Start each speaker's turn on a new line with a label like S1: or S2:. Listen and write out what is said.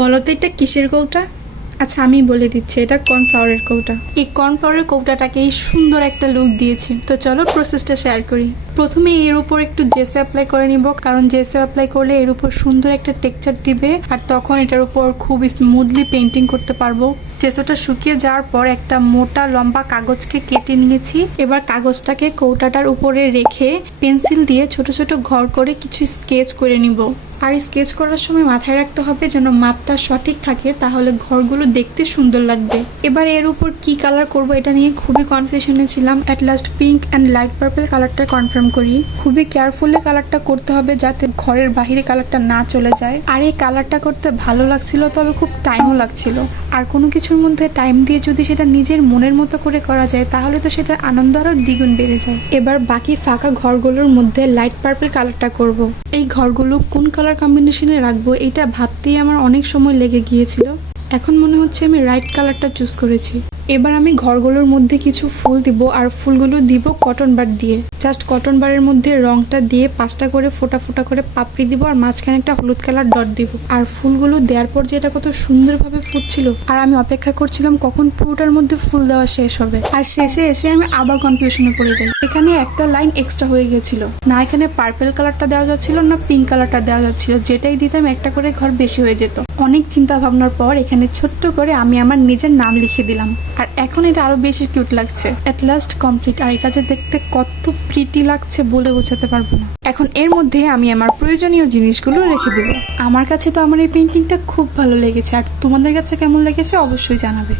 S1: বলো তো এটা কিসের কৌটা? আচ্ছা আমি বলে দিচ্ছি, এটা কর্নফ্লাওয়ারের কৌটা। এই কর্নফ্লাওয়ারের কৌটাটাকে এই সুন্দর একটা লুক দিয়েছি। তো চলো প্রসেসটা শেয়ার করি। প্রথমে এর উপর একটু জেসো অ্যাপ্লাই করে নিব, কারণ জেসো অ্যাপ্লাই করলে এর উপর সুন্দর একটা টেক্সচার দিবে, আর তখন এটার উপর খুব স্মুথলি পেন্টিং করতে পারব। জেসোটা শুকিয়ে যাওয়ার পর একটা মোটা লম্বা কাগজকে কেটে নিয়েছি। এবার কাগজটাকে কৌটাটার উপরে রেখে পেন্সিল দিয়ে ছোট ছোট ঘর করে কিছু স্কেচ করে নিব। আর স্কেচ করার সময় মাথায় রাখতে হবে যেন মাপটা সঠিক থাকে, তাহলে ঘরগুলো দেখতে সুন্দর লাগবে। এবার এর উপর কি কালার করব এটা নিয়ে খুবই কনফিউশনে ছিলাম। At last pink and light purple কালারটা কনফার্ম করি। খুবই কেয়ারফুলি কালারটা করতে হবে যাতে ঘরের বাহিরে কালারটা না চলে যায়। আর এই কালারটা করতে ভালো লাগছিল, তবে খুব টাইমও লাগছিল। আর কোনো কিছুর মধ্যে টাইম দিয়ে যদি সেটা নিজের মনের মতো করে করা যায়, তাহলে তো সেটার আনন্দ আরও দ্বিগুণ বেড়ে যায়। এবার বাকি ফাঁকা ঘরগুলোর মধ্যে লাইট পার্পল কালারটা করব। এই ঘরগুলো কোন কালার কম্বিনেশনে রাখব, এটা ভাবতেই আমার অনেক সময় লেগে গিয়েছিল। এখন মনে হচ্ছে আমি রাইট কালারটা চুজ করেছি। এবার আমি ঘরগুলোর মধ্যে কিছু ফুল দিব আর ফুলগুলো দিব কটন বার দিয়ে। জাস্ট কটন বারের মধ্যে রংটা দিয়ে পাঁচটা করে ফোটা ফোটা করে পাপড়ি দিব আর মাঝখানে একটা হলুদ কালার ডট দিব। আর ফুলগুলো দেওয়ার পর যে এটা কত সুন্দরভাবে ফুটছিল। আর আমি অপেক্ষা করছিলাম কখন পুরোটার মধ্যে ফুল দেওয়া শেষ হবে। আর শেষে এসে আমি আবার কনফিউশনে পড়ে যাই। এখানে একটা লাইন এক্সট্রা হয়ে গেছিল। না এখানে পার্পেল কালারটা দেওয়া যাচ্ছিল, না পিঙ্ক কালারটা দেওয়া যাচ্ছিল। যেটাই দিতাম একটা করে ঘর বেশি হয়ে যেত। অনেক চিন্তা ভাবনার পর এখানে ছোট্ট করে আমি আমার নিজের নাম লিখে দিলাম। আর এখন এটা আরও বেশি কিউট লাগছে। এট লাস্ট কমপ্লিট আর এটা যে দেখতে কত প্রিটি লাগছে বলে বোঝাতে পারব না। এখন এর মধ্যে আমি আমার প্রয়োজনীয় জিনিসগুলো রেখে দেবো। আমার কাছে তো আমার এই পেন্টিংটা খুব ভালো লেগেছে। আর তোমাদের কাছে কেমন লেগেছে অবশ্যই জানাবে।